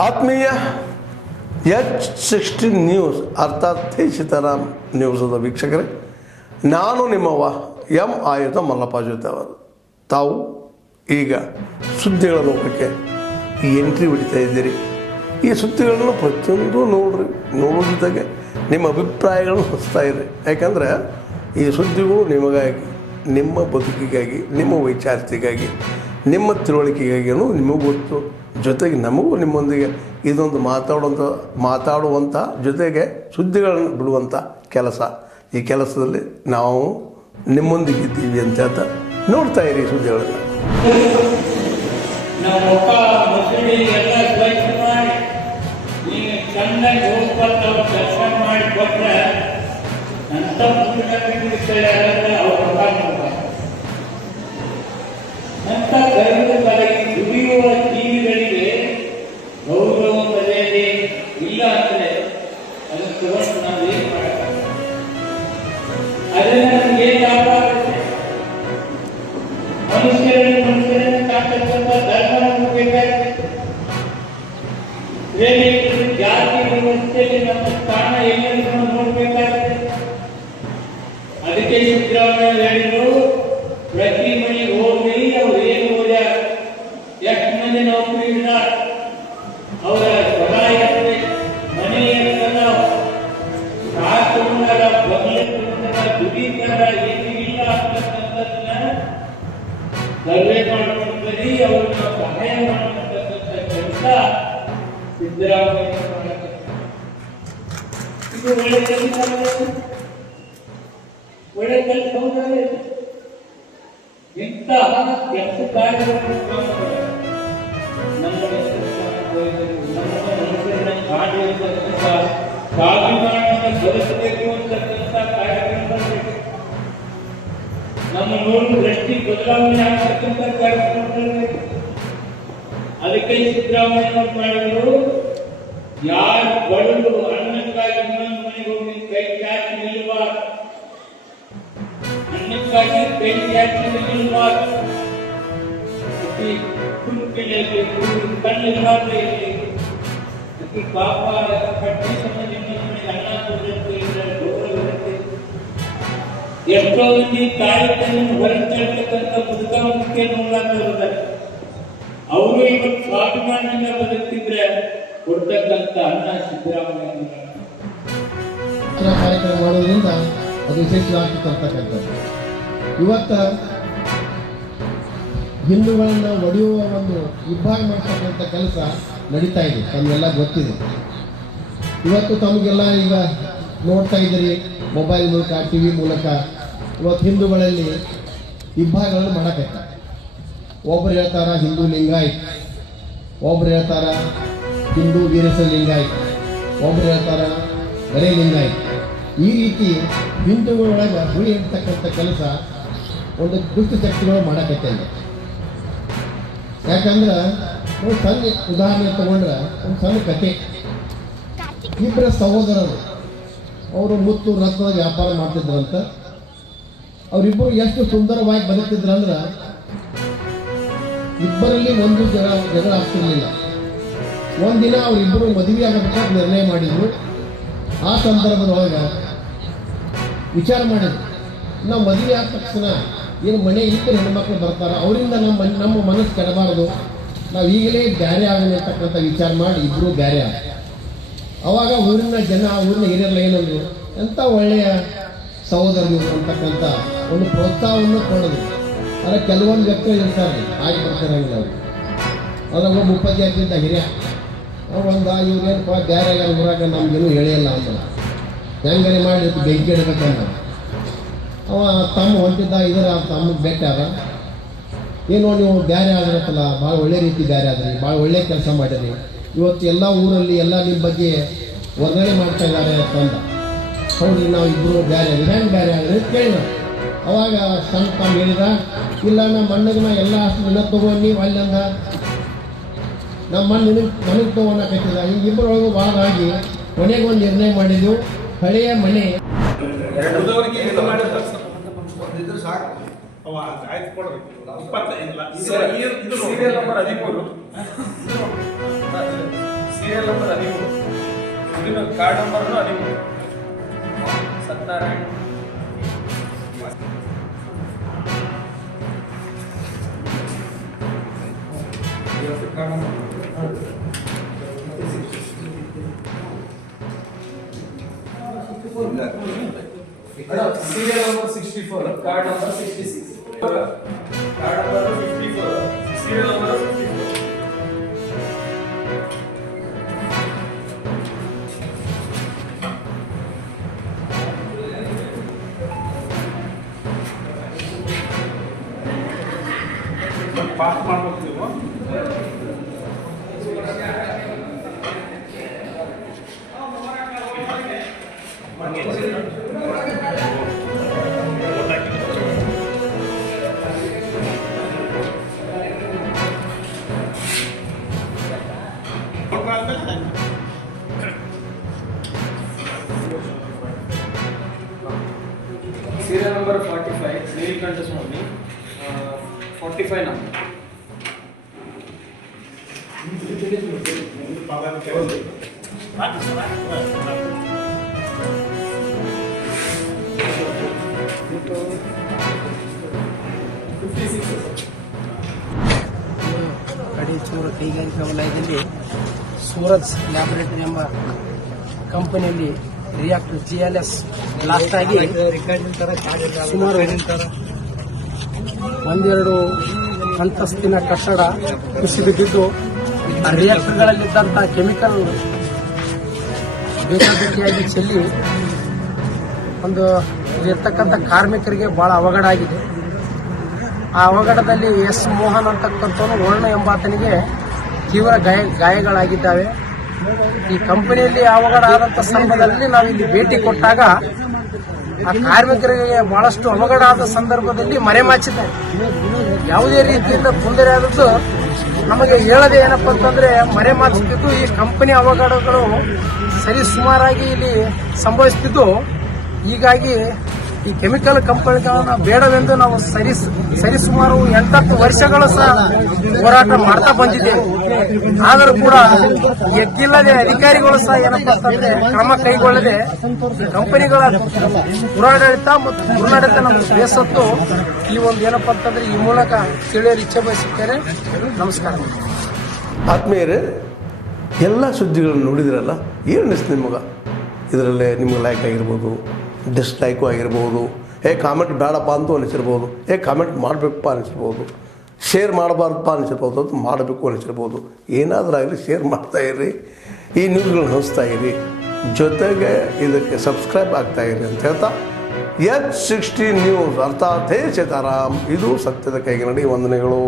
ಆತ್ಮೀಯ H16 news ಅರ್ಥಾತ್ ಸೀತಾರಾಮ್ ನ್ಯೂಸದ ವೀಕ್ಷಕರೇ, ನಾನು ನಿಮ್ಮವ ಎಂ ಆಯುಧ ಮಲ್ಲಪ್ಪ ಜೊತೆ ಅವರು. ತಾವು ಈಗ ಸುದ್ದಿಗಳ ಲೋಕಕ್ಕೆ ಎಂಟ್ರಿ ಹೊಡಿತಾ ಇದ್ದೀರಿ. ಈ ಸುದ್ದಿಗಳನ್ನು ಪ್ರತಿಯೊಂದು ನೋಡೋ ಜೊತೆಗೆ ನಿಮ್ಮ ಅಭಿಪ್ರಾಯಗಳನ್ನು ಹೊಸ್ತಾ ಇರಿ. ಯಾಕಂದರೆ ಈ ಸುದ್ದಿಗಳು ನಿಮಗಾಗಿ, ನಿಮ್ಮ ಬದುಕಿಗಾಗಿ, ನಿಮ್ಮ ವೈಚಾರಿಕೆಗಾಗಿ, ನಿಮ್ಮ ತಿಳುವಳಿಕೆಗಾಗಿಯೂ ನಿಮಗೂ ಗೊತ್ತು. ಜೊತೆಗೆ ನಮಗೂ ನಿಮ್ಮೊಂದಿಗೆ ಇದೊಂದು ಮಾತಾಡುವಂಥ ಜೊತೆಗೆ ಸುದ್ದಿಗಳನ್ನು ಬಿಡುವಂಥ ಕೆಲಸ. ಈ ಕೆಲಸದಲ್ಲಿ ನಾವು ನಿಮ್ಮೊಂದಿಗಿದ್ದೀವಿ ಅಂತ ಹೇಳ್ತಾ ನೋಡ್ತಾ ಇರಿ ಸುದ್ದಿಗಳನ್ನು. ದುಡಿಯುವ ಜೀವಿಗಳಿಗೆ ಗೌರವ ಮರ್ಯಾದೆ ಇಲ್ಲ ಅಂದರೆ ಅದನ್ನು ತಗೊಂಡು ನಾವು ಏನು ಮಾಡಬೇಕು? ಅದರಿಂದ ನಮ್ಗೆ ಏನು ಲಾಭ ಆಗುತ್ತೆ? ಮನುಷ್ಯರನ್ನು ಕಾಪಾಡ್ಕೊಂಡ ಧರ್ಮ ಹೋಗಬೇಕಾಗುತ್ತೆ. ಜಾತಿ ವ್ಯವಸ್ಥೆಯಲ್ಲಿ ನಮ್ಮ ಸ್ಥಾನ ಎಲ್ಲರೂ ನೋಡ್ಬೇಕಾಗುತ್ತೆ. ಅದಕ್ಕೆ ಸಿದ್ದರಾಮಯ್ಯ ಹೇಳಿದ್ರು, ಪ್ರತಿ ಮನೆಗೆ ಹೋಗಿ ಅವ್ರು ಏನು ಓದ್ಯಾರ, ಎಷ್ಟು ಮಂದಿ ನೌಕರಿ ಇಲ್ಲ, ಅವರ ಹೊಲ ಇರ್ತದೆ, ಮನೆ ಇರ್ತದ, ಕಾಸುಗಳ ಬದಲಿನ ದುಡಿತರ ಏನಿಲ್ಲ ಅಂತಕ್ಕಂಥದ್ದನ್ನ ಸರ್ವೆ ಮಾಡ್ಕೊಂಡ್ಬರಿ ಅವ್ರನ್ನ ಸಹಾಯ ಮಾಡತಕ್ಕಂಥ ಕೆಲಸ ಸಿದ್ದರಾಮಯ್ಯ ಮಾಡತಕ್ಕಂಥ. ಇದು ಒಳ್ಳೆ ಕೆಲಸ, ಒಳ್ಳೆ ಕೆಲಸ ಹೌದಾದ್ರೆ ಇಂಥ ಕೆಲಸ ಕಾರ್ಯಗಳನ್ನು ನಮ್ಮ ಮನುಷ್ಯರನ್ನ ಕಾಡಿರ್ತಕ್ಕಂಥ ಸ್ವಾಭಿಮಾನವನ್ನು ಬೆಳೆಸಬೇಕು ಅಂತಕ್ಕಂಥ ಕಾರ್ಯಕ್ರಮಗಳು, ನಮ್ಮ ನೋಡು ದೃಷ್ಟಿ ಬದಲಾವಣೆ ಆಗ್ತಕ್ಕಂಥ ಕಾರ್ಯಕ್ರಮಗಳು. ಅದಕ್ಕೆ ಸಿದ್ದರಾಮಯ್ಯ ಮಾಡಿದ್ರು, ಯಾರು ಬಡವರು ಅನ್ನಕ್ಕಾಗಿ ಇನ್ನೊಂದು ಮನೆಗೆ ಹೋಗಿ ಕೈ ಚಾಚಿ ನಿಲ್ಲಬಾರ್ದು, ಅನ್ನಕ್ಕಾಗಿ ಕೈ ಚಾಚಿ ನಿಲ್ಲಬಾರ್ದು, ಕಣ್ಣಿರಬಾರ್ದು. ಪಾಪ ಕಟ್ಟಿ ಸಂಬಂಧ ಅನ್ನ ಕೊಡಬೇಕು ಗೌರವ ಇರುತ್ತೆ. ಎಷ್ಟೋ ಮಂದಿ ಕಾರ್ಯಕ್ರಮವನ್ನು ಹೊರತರ್ತಕ್ಕಂಥ ಮುದುಕಕ್ಕೆ ನೋಡಲಾಗಿರುತ್ತಾರೆ. ಅವರು ಇವತ್ತು ಸ್ವಾಭಿಮಾನದಿಂದ ಬದುಕ್ತಿದ್ರೆ ಕೊಡ್ತಕ್ಕಂಥ ಅನ್ನ ಸಿದ್ದರಾಮಯ್ಯ ಕಾರ್ಯಕ್ರಮ ಮಾಡೋದ್ರಿಂದ ಅದು ಯಶಸ್ವಿಯಾಗ್ತಕ್ಕಂಥದ್ದು. ಇವತ್ತು ಹಿಂದೂಗಳನ್ನು ಒಡೆಯುವ ಒಂದು ವಿಭಾಗ ಮಾಡ್ತಕ್ಕಂಥ ಕೆಲಸ ನಡೀತಾ ಇದೆ, ತಮಗೆಲ್ಲ ಗೊತ್ತಿದೆ. ಇವತ್ತು ತಮಗೆಲ್ಲ ಈಗ ನೋಡ್ತಾ ಇದ್ದೀರಿ ಮೊಬೈಲ್ ಮೂಲಕ, ಟಿ ವಿ ಮೂಲಕ. ಇವತ್ತು ಹಿಂದೂಗಳಲ್ಲಿ ವಿಭಾಗಗಳನ್ನು ಮಾಡಕತ್ತ. ಒಬ್ಬರು ಹೇಳ್ತಾರ ಹಿಂದೂ ಲಿಂಗಾಯತ್, ಒಬ್ಬರು ಹೇಳ್ತಾರ ಹಿಂದೂ ವೀರಶೈವ ಲಿಂಗಾಯತ್, ಒಬ್ಬರು ಹೇಳ್ತಾರ ಬರೇ ಲಿಂಗಾಯತ್. ಈ ರೀತಿ ಹಿಂದೂಗಳೊಳಗೆ ಹುಳಿ ಇರ್ತಕ್ಕಂಥ ಕೆಲಸ ಒಂದು ದುಷ್ಟ ಶಕ್ತಿಗಳು ಮಾಡಕತ್ತಿದೆ. ಯಾಕಂದ್ರೆ ಒಂದು ಸಣ್ಣ ಉದಾಹರಣೆ ತಗೊಂಡ್ರೆ, ಒಂದು ಸಣ್ಣ ಕತೆ. ಇಬ್ಬರ ಸಹೋದರರು, ಅವರು ಮುತ್ತು ರತ್ನದ ವ್ಯಾಪಾರ ಮಾಡ್ತಿದ್ರಂತ. ಅವರಿಬ್ಬರು ಎಷ್ಟು ಸುಂದರವಾಗಿ ಬದುಕ್ತಿದ್ರಂದ್ರೆ ಇಬ್ಬರಲ್ಲಿ ಒಂದು ಜಗಳ ಆಗ್ತಿರ್ಲಿಲ್ಲ. ಒಂದಿನ ಅವರಿಬ್ಬರು ಮದುವೆ ಆಗಬೇಕಾದ ನಿರ್ಣಯ ಮಾಡಿದ್ರು. ಆ ಸಂದರ್ಭದೊಳಗೆ ವಿಚಾರ ಮಾಡಿದ್ರು, ನಾವು ಮದುವೆ ಆದ ತಕ್ಷಣ ಏನು ಮನೆ ಇಬ್ಬರು ಹೆಣ್ಮಕ್ಳು ಬರ್ತಾರೆ, ಅವರಿಂದ ನಮ್ಮ ಮನಸ್ಸು ಕೆಡಬಾರದು, ನಾವು ಈಗಲೇ ಬ್ಯಾರೆ ಆಗೋಣ ಅಂತಕ್ಕಂಥ ವಿಚಾರ ಮಾಡಿ ಇಬ್ಬರು ಬ್ಯಾರೆ ಆಗ. ಅವಾಗ ಊರಿನ ಜನ, ಊರಿನ ಹಿರಿಯರೆಲ್ಲ ಏನಂದ್ರು, ಎಂಥ ಒಳ್ಳೆಯ ಸಹೋದರರು ಅಂತಕ್ಕಂಥ ಒಂದು ಪ್ರೋತ್ಸಾಹವನ್ನು ಕೊಡೋದು. ಆದರೆ ಕೆಲವೊಂದು ವ್ಯಕ್ತಿಗಳು ಇರ್ತಾರೆ, ಆಗಿ ಬರ್ತಿರಂಗಿಲ್ಲ ಅವರು. ಅದ್ರಾಗ ಒಬ್ಬ ಉಪಾಧ್ಯಾಯದಿಂದ ಹಿರಿಯ ಇವ್ರೇನಪ್ಪ ಬ್ಯಾರೆ ಆಗ ಊರಾಗ ನಮ್ಗೇನು ಹೇಳಿಲ್ಲ ಅಂತ ಹೆಂಗನೆ ಮಾಡಿ ಬೆಂಕಿ ಇಡಬೇಕಂತ ಅವ ತಮ್ಮ ಹೊಂಟಿದ್ದ. ಇದರ ತಮ್ಮಗೆ ಭೇಟಿ ಆದ, ಏನೋ ನೀವು ಬ್ಯಾರೆ ಆಗಿರತ್ತಲ್ಲ, ಭಾಳ ಒಳ್ಳೆ ರೀತಿ ಬ್ಯಾರೆ ಆದ್ರಿ, ಭಾಳ ಒಳ್ಳೆ ಕೆಲಸ ಮಾಡಿರಿ, ಇವತ್ತು ಎಲ್ಲ ಊರಲ್ಲಿ ಎಲ್ಲ ನಿಮ್ಮ ಬಗ್ಗೆ ವರ್ಣನೆ ಮಾಡ್ತಾ ಇದ್ದಾರೆ ಅಂತಂದ. ಹೌದ್ರಿ, ನಾವು ಇಬ್ಬರು ಬ್ಯಾರೆ ಆಗಿ ಹೆಂಗೆ ಬ್ಯಾರೆ ಆದ್ರಿ ಅಂತ ಕೇಳಿದ. ಅವಾಗ ಸಣ್ಣ ತಮ್ಮ ಹೇಳಿದ, ಇಲ್ಲ ನಮ್ಮ ಮಣ್ಣಗೆ ಎಲ್ಲ ಅಷ್ಟು ನಿನ್ನ ತೊಗೊಂಡು ನೀವು ಅಲ್ಲಂದ ನಮ್ಮ ಮಣ್ಣು ನನಗೆ ತೊಗೊಳಕತ್ತಿದ. ಹಿಂಗೆ ಇಬ್ಬರೊಳಗೂ ಭಾಳ ಆಗಿ ಕೊನೆಗೆ ಒಂದು ನಿರ್ಣಯ ಮಾಡಿದೆವು, ಹಳೆಯ ಮನೆ ಆಯ್ತು ಕೊಡ್ರಿ 25 ಇಲ್ಲ ಇದು ಸೀರಿಯಲ್ ನಂಬರ್ 13 ಸೀರಿಯಲ್ ನಂಬರ್ 13 ಇದನ್ನು card number 13 Satyanarayana serial number 64 card number 66 card number 54 serial number 64 pass ಮಾಡ್ಬೇಕು ನೀವು ಸೀರಿಯಲ್ ನಂಬರ್ 45 ನೀಲಕಂಠ ಸ್ವಾಮಿ 45 ನಂಬರ್ ಕಡೇಚೂರು ಕೈಗಾರಿಕಾ ವಲಯದಲ್ಲಿ ಸೂರಜ್ ಲ್ಯಾಬೊರೇಟರಿ ಎಂಬ ಕಂಪನಿಯಲ್ಲಿ ರಿಯಾಕ್ಟರ್ GLS ಬ್ಲಾಸ್ಟ್ ಆಗಿ ಸುಮಾರು ಒಂದೆರಡು ಅಂತಸ್ತಿನ ಕಟ್ಟಡ ಕುಸಿದು ಬಿದ್ದು ಆ ರಿಯಾಕ್ಟರ್ಗಳಲ್ಲಿದ್ದಂಥ ಕೆಮಿಕಲ್ ಬೇಕಾಬಿಟ್ಟಿಯಾಗಿ ಚೆಲ್ಲಿ ಒಂದು ಇರ್ತಕ್ಕಂಥ ಕಾರ್ಮಿಕರಿಗೆ ಬಹಳ ಅವಘಡ ಆಗಿದೆ. ಆ ಅವಘಡದಲ್ಲಿ ಎಸ್ ಮೋಹನ್ ಅಂತಕ್ಕಂಥವನು ವರ್ಣ ಎಂಬಾತನಿಗೆ ತೀವ್ರ ಗಾಯಗಳಾಗಿದ್ದಾವೆ. ಈ ಕಂಪನಿಯಲ್ಲಿ ಅವಘಡ ಆದಂಥ ಸಂದರ್ಭದಲ್ಲಿ ನಾವಿಲ್ಲಿ ಭೇಟಿ ಕೊಟ್ಟಾಗ ಆ ಕಾರ್ಮಿಕರಿಗೆ ಬಹಳಷ್ಟು ಅವಘಡ ಆದ ಸಂದರ್ಭದಲ್ಲಿ ಮರೆಮಾಚಿದ್ದಾರೆ. ಯಾವುದೇ ರೀತಿಯಿಂದ ತೊಂದರೆ ಆದದ್ದು ನಮಗೆ ಹೇಳದೆ ಏನಪ್ಪ ಅಂತಂದ್ರೆ ಮರೆಮಾಚುತ್ತಿದ್ದು ಈ ಕಂಪನಿ ಅವಘಡಗಳು ಸರಿ ಸುಮಾರಾಗಿ ಇಲ್ಲಿ ಸಂಭವಿಸುತ್ತಿದ್ದು, ಹೀಗಾಗಿ ಈ ಕೆಮಿಕಲ್ ಕಂಪನಿಗಳನ್ನ ಬೇಡವೆಂದು ನಾವು ಸರಿಸುಮಾರು 8-10 ವರ್ಷಗಳು ಸಹ ಹೋರಾಟ ಮಾಡ್ತಾ ಬಂದಿದ್ದೇವೆ. ಆದರೂ ಕೂಡ ಎಗ್ಗಿಲ್ಲದೆ ಅಧಿಕಾರಿಗಳು ಸಹ ಏನಪ್ಪಾ ಅಂತಂದ್ರೆ ಕ್ರಮ ಕೈಗೊಳ್ಳದೆ ಕಂಪನಿಗಳ ದುರಾಡಳಿತ ಮತ್ತು ದುರ್ನಾಡಳಿತ ನಮಗೆ ಬೇಸತ್ತು ಈ ಒಂದು ಏನಪ್ಪಾ ಅಂತಂದ್ರೆ ಈ ಮೂಲಕ ತಿಳಿಯಲು ಇಚ್ಛೆ ಬಯಸುತ್ತೇನೆ. ನಮಸ್ಕಾರ. ಆತ್ಮೀಯರೇ, ಎಲ್ಲ ಸುದ್ದಿಗಳನ್ನು ನೋಡಿದ್ರಲ್ಲ, ಏನು ಅನಿಸ್ತು ನಿಮಗೆ? ಇದರಲ್ಲೇ ನಿಮ್ಗೆ ಲೈಕ್ ಆಗಿರ್ಬೋದು, ಡಿಸ್ಲೈಕು ಆಗಿರ್ಬೋದು, ಕಾಮೆಂಟ್ ಬೇಡಪ್ಪ ಅಂತೂ ಅನಿಸಿರ್ಬೋದು, ಕಾಮೆಂಟ್ ಮಾಡಬೇಕಪ್ಪ ಅನಿಸಿರ್ಬೋದು, ಶೇರ್ ಮಾಡಬಾರ್ದಪ್ಪ ಅನಿಸಿರ್ಬೋದು, ಅದು ಮಾಡಬೇಕು ಅನಿಸಿರ್ಬೋದು. ಏನಾದರೂ ಆಗಲಿ ಶೇರ್ ಮಾಡ್ತಾಯಿರ್ರಿ, ಈ ನ್ಯೂಸ್ಗಳನ್ನ ಹಂಚ್ತಾ ಇರಿ, ಜೊತೆಗೆ ಇದಕ್ಕೆ ಸಬ್ಸ್ಕ್ರೈಬ್ ಆಗ್ತಾಯಿರಿ ಅಂತ ಹೇಳ್ತಾ H16 ನ್ಯೂಸ್ ಅರ್ಥಾತ್ ಹೇ ಸೀತಾರಾಮ್, ಇದು ಸತ್ಯದ ಕೈಗೆ ನಡಿ. ವಂದನೆಗಳು.